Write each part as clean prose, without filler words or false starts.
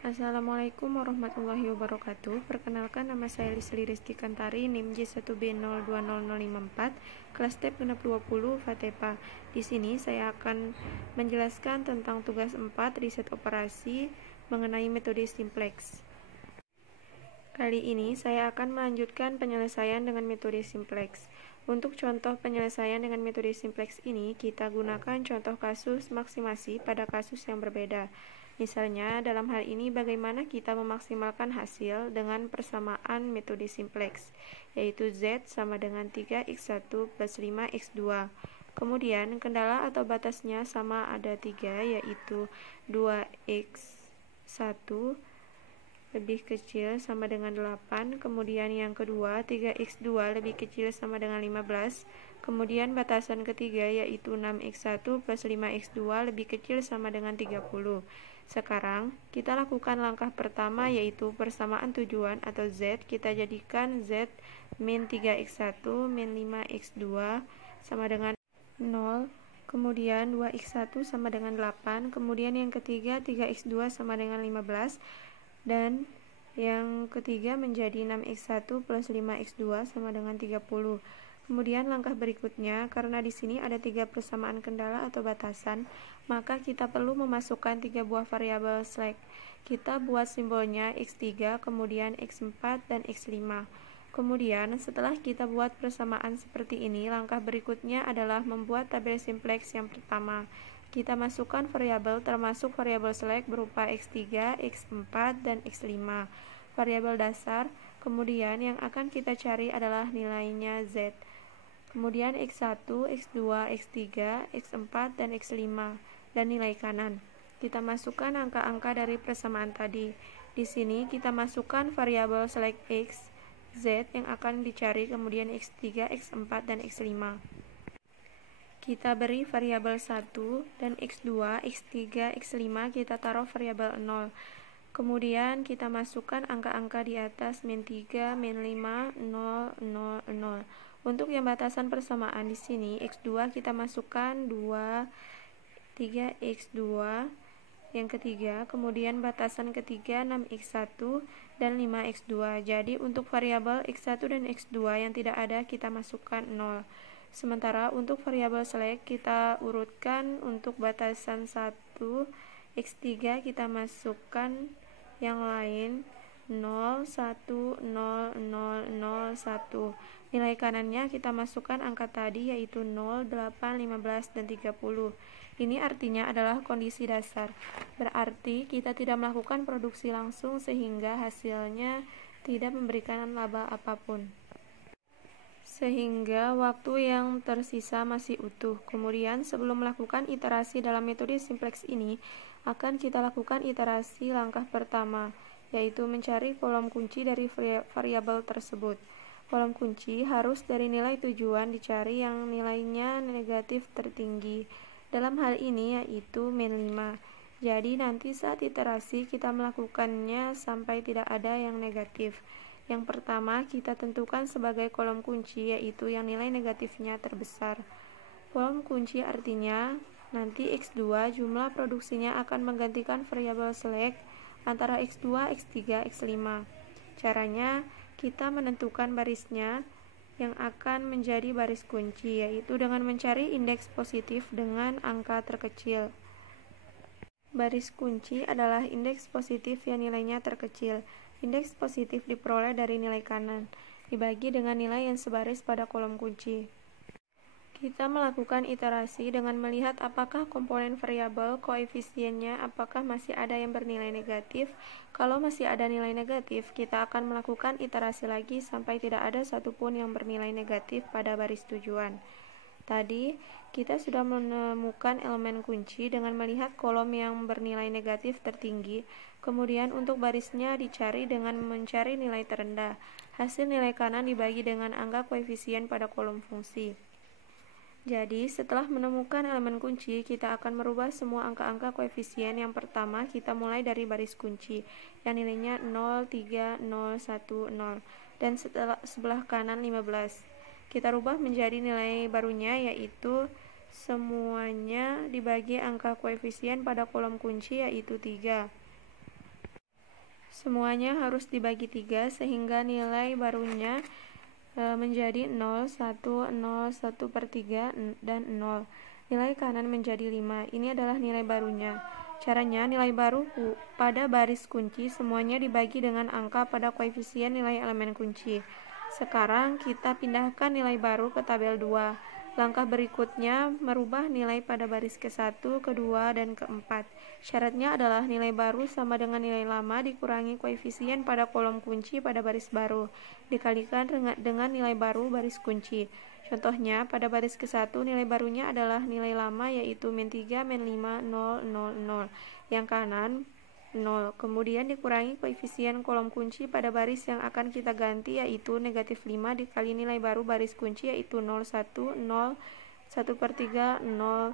Assalamualaikum warahmatullahi wabarakatuh. Perkenalkan, nama saya Lisli Rizky Kantari, NIM J1B020054, kelas TEP genap 20 FATEPA. Di sini saya akan menjelaskan tentang tugas 4 riset operasi mengenai metode simplex. Kali ini saya akan melanjutkan penyelesaian dengan metode simplex. Untuk contoh penyelesaian dengan metode simplex ini, kita gunakan contoh kasus maksimasi pada kasus yang berbeda. Misalnya, dalam hal ini bagaimana kita memaksimalkan hasil dengan persamaan metode simplex, yaitu Z sama dengan 3x1 plus 5x2. Kemudian, kendala atau batasnya sama ada 3, yaitu 2x1 lebih kecil sama dengan 8, kemudian yang kedua 3x2 lebih kecil sama dengan 15, kemudian batasan ketiga yaitu 6x1 plus 5x2 lebih kecil sama dengan 30. Sekarang kita lakukan langkah pertama yaitu persamaan tujuan atau Z. Kita jadikan Z min 3x1 min 5x2 sama dengan 0, kemudian 2x1 sama dengan 8, kemudian yang ketiga 3x2 sama dengan 15, dan yang ketiga menjadi 6x1 plus 5x2 sama dengan 30. Kemudian langkah berikutnya, karena di sini ada 3 persamaan kendala atau batasan, maka kita perlu memasukkan 3 buah variabel slack. Kita buat simbolnya x3, kemudian x4 dan x5. Kemudian setelah kita buat persamaan seperti ini, langkah berikutnya adalah membuat tabel simplex yang pertama. Kita masukkan variabel termasuk variabel slack berupa x3, x4, dan x5, variabel dasar. Kemudian yang akan kita cari adalah nilainya Z. Kemudian x1, x2, x3, x4, dan x5, dan nilai kanan. Kita masukkan angka-angka dari persamaan tadi. Di sini kita masukkan variabel slack x, Z yang akan dicari, kemudian x3, x4, dan x5. Kita beri variabel 1 dan x2, x3, x5 kita taruh variabel 0. Kemudian kita masukkan angka-angka di atas min 3, min 5, 0, 0, 0. Untuk yang batasan persamaan di sini x2 kita masukkan 2, 3x2 yang ketiga, kemudian batasan ketiga 6x1 dan 5x2. Jadi untuk variabel x1 dan x2 yang tidak ada kita masukkan 0. Sementara untuk variabel slack kita urutkan untuk batasan 1, x3 kita masukkan yang lain 0, 1, 0, 0, 0, 1. Nilai kanannya kita masukkan angka tadi yaitu 0, 8, 15, dan 30. Ini artinya adalah kondisi dasar. Berarti kita tidak melakukan produksi langsung sehingga hasilnya tidak memberikan laba apapun, sehingga waktu yang tersisa masih utuh. Kemudian sebelum melakukan iterasi dalam metode simplex ini, akan kita lakukan iterasi langkah pertama, yaitu mencari kolom kunci dari variabel tersebut. Kolom kunci harus dari nilai tujuan dicari yang nilainya negatif tertinggi. Dalam hal ini yaitu min 5. Jadi nanti saat iterasi kita melakukannya sampai tidak ada yang negatif. Yang pertama kita tentukan sebagai kolom kunci yaitu yang nilai negatifnya terbesar. Kolom kunci artinya nanti x2 jumlah produksinya akan menggantikan variabel slack antara x2, x3, x5. Caranya kita menentukan barisnya yang akan menjadi baris kunci yaitu dengan mencari indeks positif dengan angka terkecil. Baris kunci adalah indeks positif yang nilainya terkecil. Indeks positif diperoleh dari nilai kanan, dibagi dengan nilai yang sebaris pada kolom kunci. Kita melakukan iterasi dengan melihat apakah komponen variabel koefisiennya apakah masih ada yang bernilai negatif. Kalau masih ada nilai negatif, kita akan melakukan iterasi lagi sampai tidak ada satupun yang bernilai negatif pada baris tujuan. Tadi kita sudah menemukan elemen kunci dengan melihat kolom yang bernilai negatif tertinggi. Kemudian untuk barisnya dicari dengan mencari nilai terendah. Hasil nilai kanan dibagi dengan angka koefisien pada kolom fungsi. Jadi setelah menemukan elemen kunci, kita akan merubah semua angka-angka koefisien. Yang pertama kita mulai dari baris kunci yang nilainya 0, 3, 0, 1, 0, dan sebelah kanan 15. Kita rubah menjadi nilai barunya yaitu semuanya dibagi angka koefisien pada kolom kunci yaitu 3. semuanya harus dibagi 3 sehingga nilai barunya menjadi 0, 1, 0, 1/3, dan 0. Nilai kanan menjadi 5. Ini adalah nilai barunya. Caranya, nilai baru pada baris kunci semuanya dibagi dengan angka pada koefisien nilai elemen kunci. Sekarang kita pindahkan nilai baru ke tabel 2. Langkah berikutnya merubah nilai pada baris ke-1, ke-2, dan ke-4. Syaratnya adalah nilai baru sama dengan nilai lama dikurangi koefisien pada kolom kunci pada baris baru, dikalikan dengan nilai baru baris kunci. Contohnya, pada baris ke-1 nilai barunya adalah nilai lama yaitu -3, -5, 0, 0, 0. Yang kanan 0. Kemudian dikurangi koefisien kolom kunci pada baris yang akan kita ganti yaitu -5 dikali nilai baru baris kunci yaitu 0, 1, 0, 1/3, 0,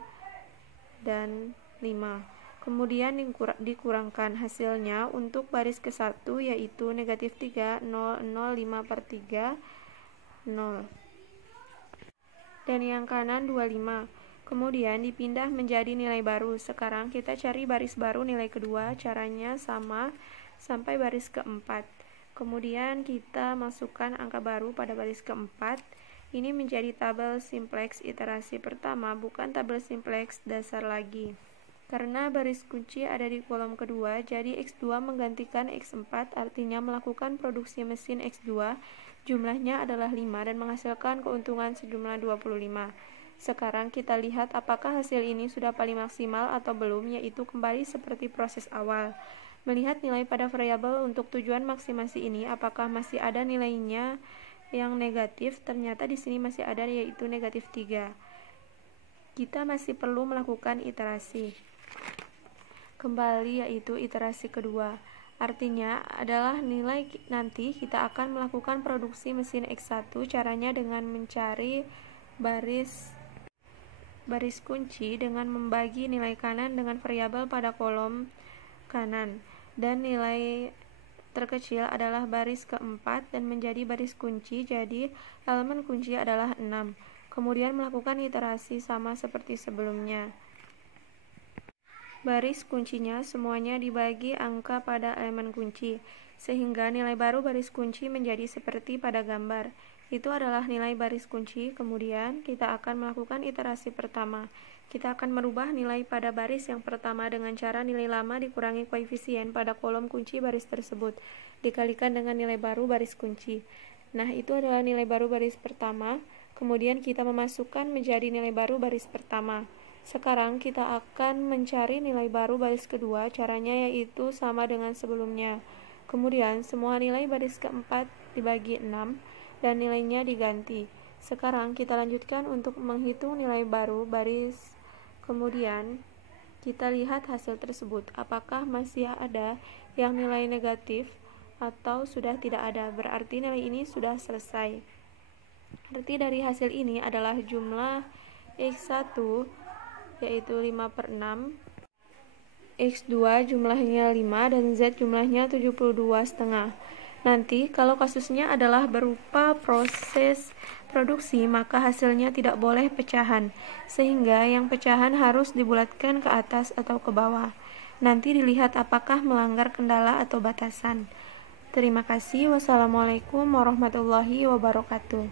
dan 5. Kemudian dikurangkan hasilnya untuk baris ke-1 yaitu -3, 0, 0, 5/3, 0. Dan yang kanan 25. Kemudian dipindah menjadi nilai baru. Sekarang kita cari baris baru nilai kedua. Caranya sama sampai baris keempat. Kemudian kita masukkan angka baru pada baris keempat. Ini menjadi tabel simplex iterasi pertama, bukan tabel simplex dasar lagi. Karena baris kunci ada di kolom kedua, jadi X2 menggantikan X4, artinya melakukan produksi mesin X2. Jumlahnya adalah 5 dan menghasilkan keuntungan sejumlah 25. Sekarang kita lihat apakah hasil ini sudah paling maksimal atau belum, yaitu kembali seperti proses awal. Melihat nilai pada variabel untuk tujuan maksimasi ini, apakah masih ada nilainya yang negatif? Ternyata di sini masih ada, yaitu -3. Kita masih perlu melakukan iterasi kembali, yaitu iterasi kedua. Artinya adalah nilai nanti kita akan melakukan produksi mesin X1. Caranya dengan mencari baris kunci dengan membagi nilai kanan dengan variabel pada kolom kanan, dan nilai terkecil adalah baris keempat dan menjadi baris kunci, jadi elemen kunci adalah 6. Kemudian melakukan iterasi sama seperti sebelumnya. Baris kuncinya semuanya dibagi angka pada elemen kunci, sehingga nilai baru baris kunci menjadi seperti pada gambar. Itu adalah nilai baris kunci. Kemudian kita akan melakukan iterasi pertama. Kita akan merubah nilai pada baris yang pertama dengan cara nilai lama dikurangi koefisien pada kolom kunci baris tersebut, dikalikan dengan nilai baru baris kunci. Nah, itu adalah nilai baru baris pertama. Kemudian kita memasukkan menjadi nilai baru baris pertama. Sekarang kita akan mencari nilai baru baris kedua. Caranya yaitu sama dengan sebelumnya. Kemudian semua nilai baris keempat dibagi 6 dan nilainya diganti. Sekarang kita lanjutkan untuk menghitung nilai baru baris. Kemudian kita lihat hasil tersebut, apakah masih ada yang nilai negatif atau sudah tidak ada. Berarti nilai ini sudah selesai. Arti dari hasil ini adalah jumlah X1 yaitu 5/6, X2 jumlahnya 5, dan Z jumlahnya 72,5. Nanti kalau kasusnya adalah berupa proses produksi, maka hasilnya tidak boleh pecahan, sehingga yang pecahan harus dibulatkan ke atas atau ke bawah. Nanti dilihat apakah melanggar kendala atau batasan. Terima kasih. Wassalamualaikum warahmatullahi wabarakatuh.